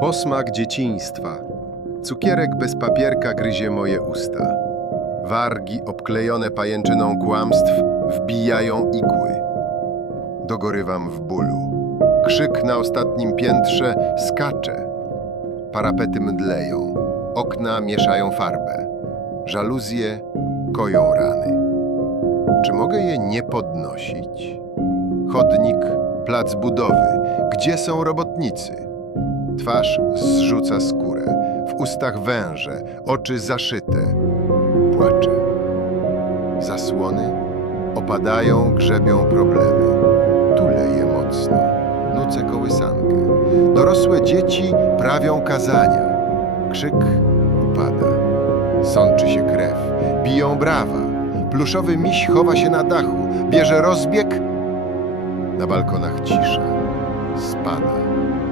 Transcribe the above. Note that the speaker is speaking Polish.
Posmak dzieciństwa. Cukierek bez papierka gryzie moje usta. Wargi obklejone pajęczyną kłamstw wbijają igły. Dogorywam w bólu. Krzyk na ostatnim piętrze skacze. Parapety mdleją. Okna mieszają farbę. Żaluzje koją rany. Czy mogę je nie podnosić? Chodnik, plac budowy. Gdzie są robotnicy? Twarz zrzuca skórę, w ustach węże, oczy zaszyte. Płacze. Zasłony opadają, grzebią problemy. Tulę je mocno, nucę kołysankę. Dorosłe dzieci prawią kazania. Krzyk upada. Sączy się krew, biją brawa. Pluszowy miś chowa się na dachu, bierze rozbieg. Na balkonach cisza. Spada.